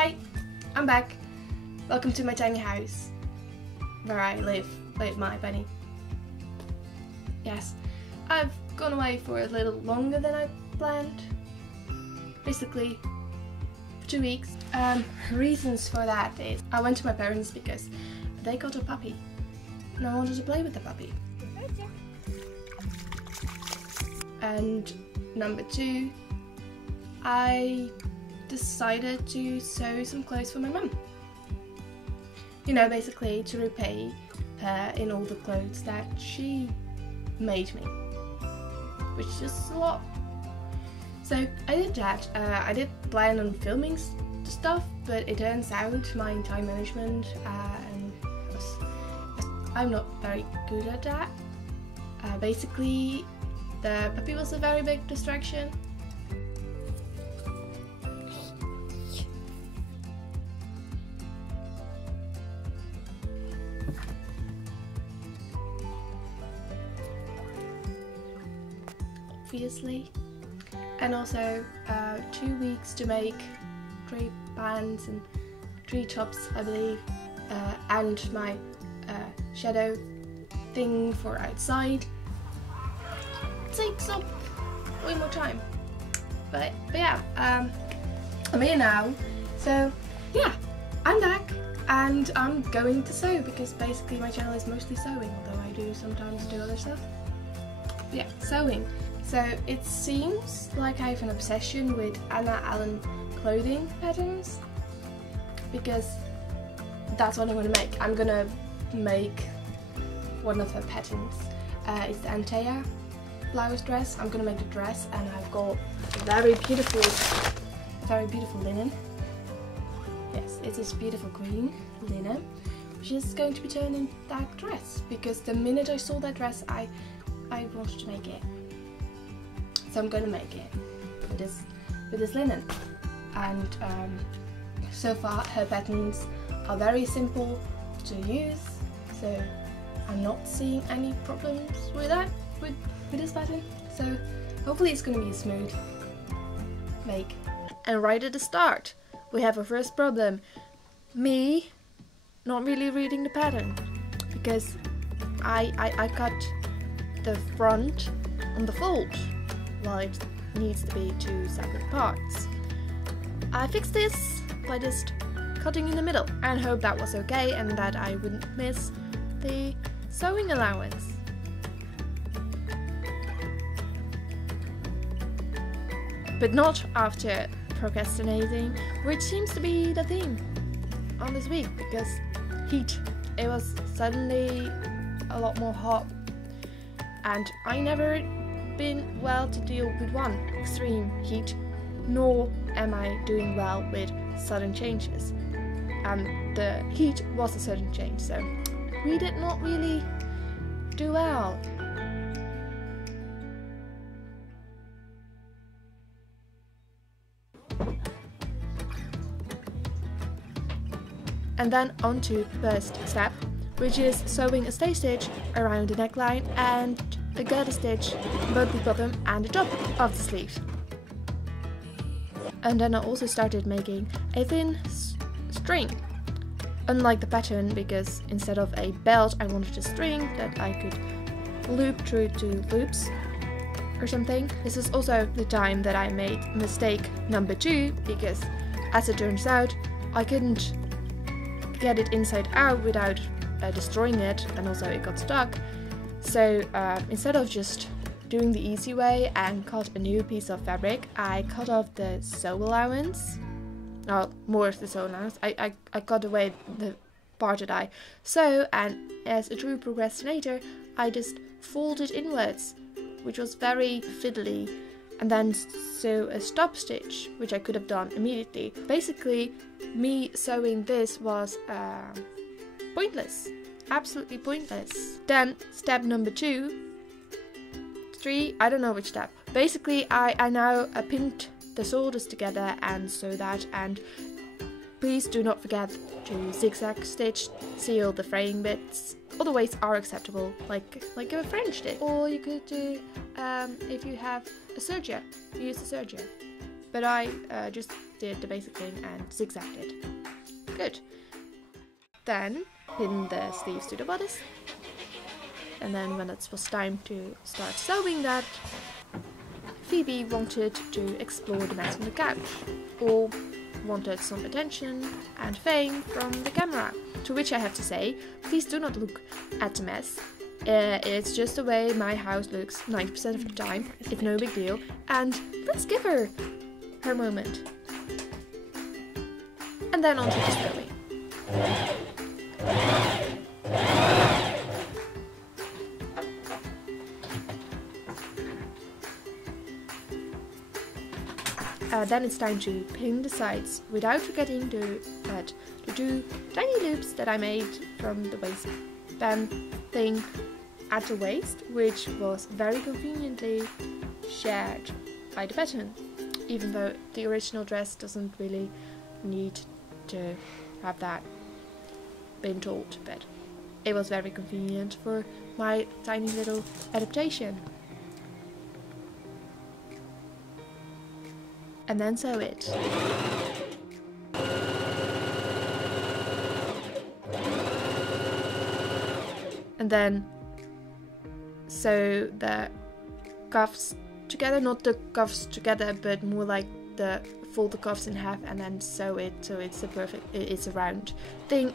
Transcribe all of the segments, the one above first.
Hi, I'm back. Welcome to my tiny house where I live with my bunny. Yes, I've gone away for a little longer than I planned. Basically, for 2 weeks. Reasons for that is I went to my parents because they got a puppy and I wanted to play with the puppy. And number 2, I decided to sew some clothes for my mum. You know, basically to repay her in all the clothes that she made me, which is a lot. So I did that. I did plan on filming stuff, but it turns out my time management and I'm not very good at that. Basically, the puppy was a very big distraction. Obviously, and also 2 weeks to make 3 pants and 3 tops, I believe, and my shadow thing for outside. It takes up way more time, but yeah, I'm here now, so yeah, I'm back and I'm going to sew because basically my channel is mostly sewing, although I do sometimes do other stuff. But yeah, sewing. So it seems like I have an obsession with Anna Allen clothing patterns because that's what I'm going to make. I'm going to make one of her patterns. It's the Antea blouse dress. I'm going to make the dress and I've got very beautiful linen. Yes, it's this beautiful green linen, which is going to be turned into that dress because the minute I saw that dress I wanted to make it. So I'm going to make it with this linen, and so far her patterns are very simple to use, so I'm not seeing any problems with that with this pattern. So hopefully it's going to be a smooth make. And right at the start we have a first problem: me not really reading the pattern because I cut the front on the fold while it needs to be 2 separate parts. I fixed this by just cutting in the middle and hope that was okay and that I wouldn't miss the sewing allowance. But not after procrastinating, which seems to be the theme on this week because heat. It was suddenly a lot more hot and I never been well to deal with one extreme heat, nor am I doing well with sudden changes, and the heat was a sudden change, so we did not really do well. And then on to first step, which is sewing a stay stitch around the neckline and a garter stitch both the bottom and the top of the sleeve. And then I also started making a thin string, unlike the pattern, because instead of a belt I wanted a string that I could loop through 2 loops or something. This is also the time that I made mistake number 2 because, as it turns out, I couldn't get it inside out without destroying it, and also it got stuck. So instead of just doing the easy way and cut a new piece of fabric, I cut off the sew allowance. Well, more of the sew allowance. I cut away the part that I sew, and as a true procrastinator I just folded inwards, which was very fiddly, and then sew a stop stitch, which I could have done immediately. Basically, me sewing this was pointless. Absolutely pointless. Then step number 2, 3, I don't know which step. Basically I now pinned the shoulders together and sew that, and please do not forget to zigzag stitch, seal the fraying bits. Other ways are acceptable, like a French did. Or you could do, if you have a serger, use a serger. But I just did the basic thing and zigzagged it. Good. Then pin the sleeves to the bodice, and then when it was time to start sewing that, Phoebe wanted to explore the mess on the couch, or wanted some attention and fame from the camera. To which I have to say, please do not look at the mess. It's just the way my house looks 90% of the time. It's no big deal, and let's give her her moment. And then on to the sewing. Then it's time to pin the sides without forgetting to do tiny loops that I made from the waistband thing at the waist, which was very conveniently shared by the pattern, even though the original dress doesn't really need to have that been told, but it was very convenient for my tiny little adaptation. And then sew it. And then sew the cuffs together, not the cuffs together, but more like fold the cuffs in half and then sew it so it's a round thing.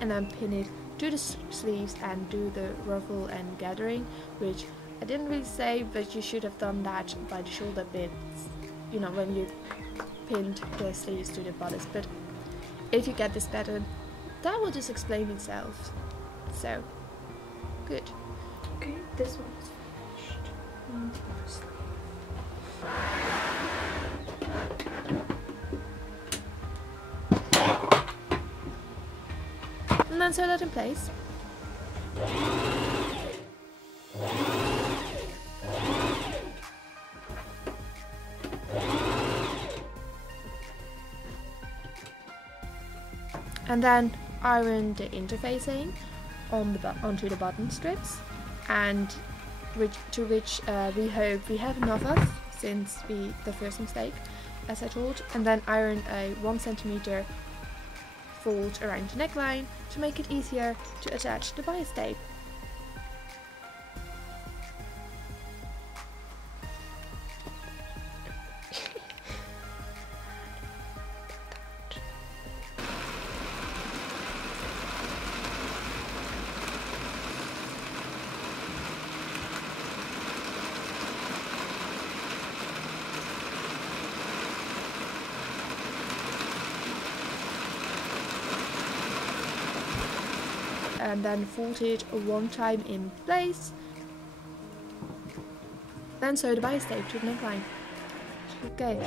And then pin it to the sleeves and do the ruffle and gathering, which I didn't really say, but you should have done that by the shoulder bits, you know, when you pinned the sleeves to the bodice. But if you get this pattern, that will just explain itself. So, good. Okay, this one is finished. And the other sleeve. And then sew that in place. And then iron the interfacing onto the button strips, and to which we hope we have enough of since the first mistake, as I told, and then iron a 1 centimeter fold around the neckline to make it easier to attach the bias tape. And then fold it one time in place. Then sew the bias tape to the neckline. Okay.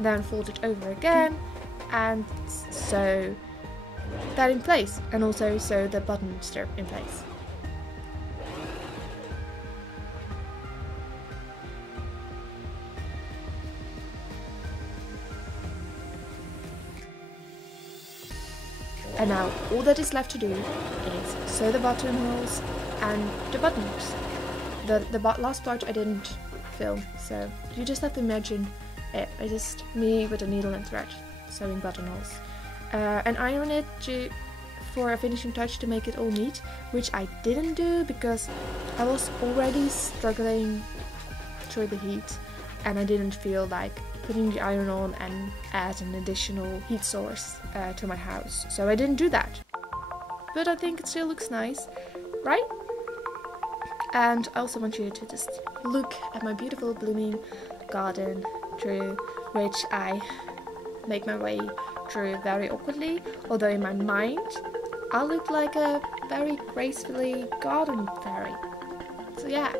Then fold it over again and sew that in place, and also sew the button strip in place. And now all that is left to do is sew the buttonholes and the buttons. The last part I didn't film, so you just have to imagine it's just me with a needle and thread sewing buttonholes, and iron it for a finishing touch to make it all neat, which I didn't do because I was already struggling through the heat and I didn't feel like putting the iron on and add an additional heat source to my house, so I didn't do that. But I think it still looks nice, right? And I also want you to just look at my beautiful blooming garden, through which I make my way through very awkwardly, although in my mind I look like a very gracefully garden fairy. So yeah.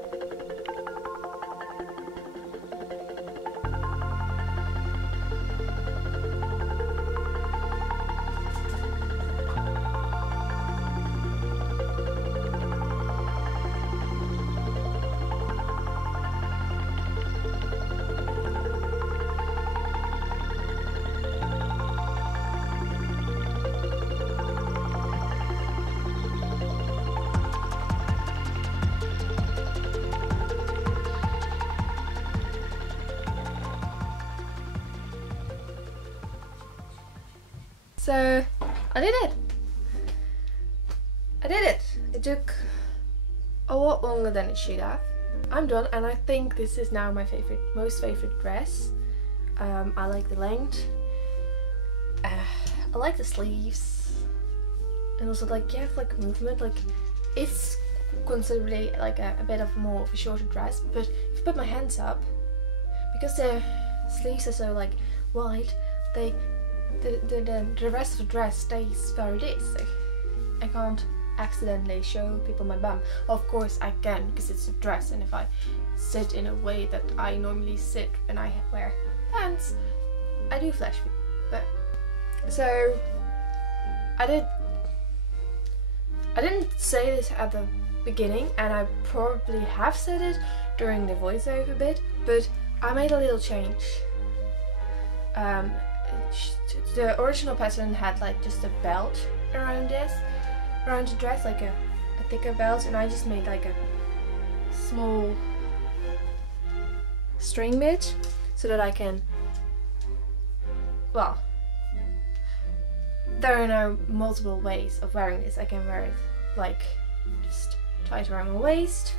So I did it. I did it. It took a lot longer than it should have. I'm done, and I think this is now my most favorite dress. I like the length. I like the sleeves, and also like you have like movement. Like it's considerably like a bit of more of a shorter dress, but if I put my hands up, because the sleeves are so like wide, the rest of the dress stays where it is. Like, I can't accidentally show people my bum. Of course I can, because it's a dress, and if I sit in a way that I normally sit when I wear pants, I do flash people. But so I didn't say this at the beginning, and I probably have said it during the voiceover bit, but I made a little change. The original pattern had like just a belt around the dress, like a thicker belt, and I just made like a small string bit so that I can, well, there are now multiple ways of wearing this. I can wear it like just tight around my waist.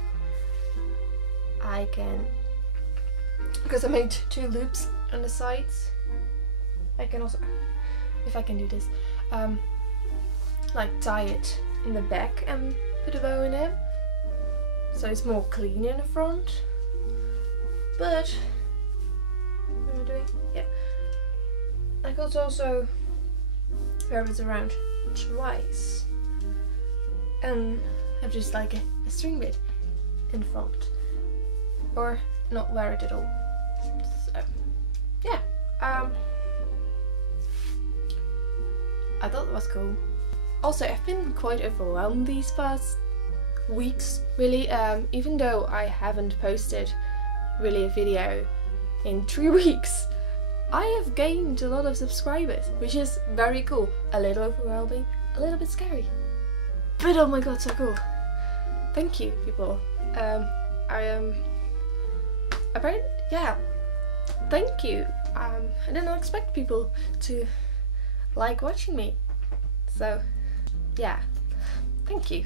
I can, because I made 2 loops on the sides, I can also, if I can do this, like tie it in the back and put a bow in it, so it's more clean in the front. But what am I doing? Yeah, I could also wear it around twice and have just like a string bit in front, or not wear it at all. So yeah, I thought that was cool. Also, I've been quite overwhelmed these past weeks, really, even though I haven't posted really a video in 3 weeks. I have gained a lot of subscribers, which is very cool. A little overwhelming, a little bit scary, but oh my god, so cool. Thank you, people. Yeah, thank you. I didn't expect people to like watching me, so yeah, thank you.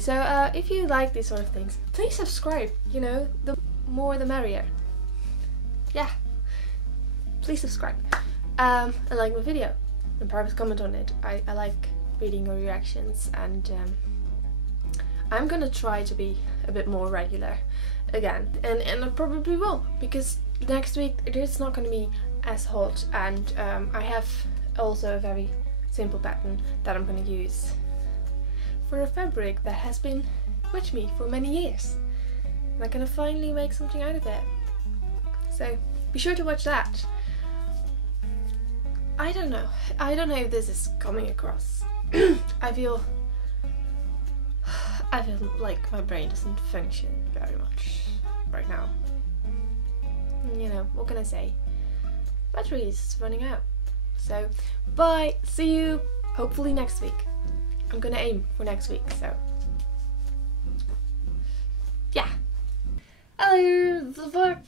So if you like these sort of things, please subscribe. You know, the more the merrier. Yeah, please subscribe and like my video and perhaps comment on it. I like reading your reactions, and I'm gonna try to be a bit more regular again, and I probably will, because next week it's not gonna be as hot, and I have also a very simple pattern that I'm gonna use for a fabric that has been with me for many years, and I'm gonna finally make something out of it. So be sure to watch that. I don't know if this is coming across. I feel like my brain doesn't function very much right now. You know, what can I say? Battery is running out. So bye, see you hopefully next week. I'm gonna aim for next week, so yeah. Hello, the fuck.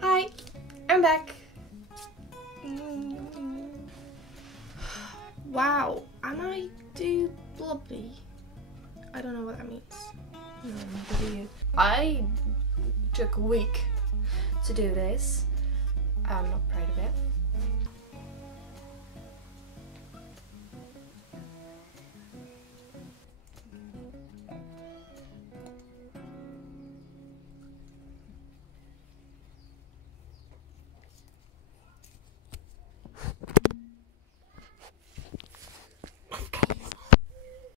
Hi, I'm back. Wow, am I too blobby? I don't know what that means. I took a week to do this. I'm not proud of it.